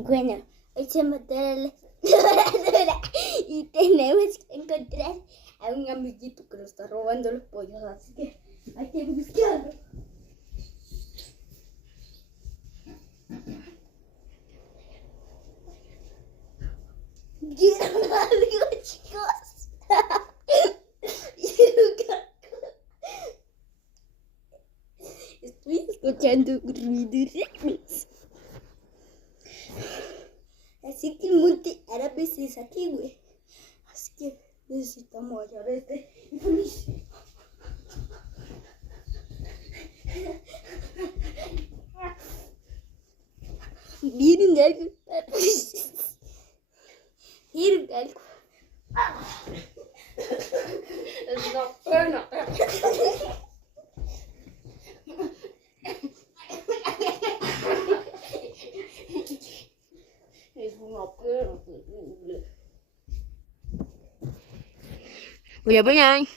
Bueno, ese material y tenemos que encontrar a un amiguito que nos está robando los pollos, así que hay que buscarlo. ¿Vieron algo, chicos? Estoy escuchando ruidos. Así que el monte árabe es aquí, güey. Así que necesitamos hallar este información. ¿Vieron algo? ¿Vieron algo? Es una pena. Es una pena terrible. Voy a poner.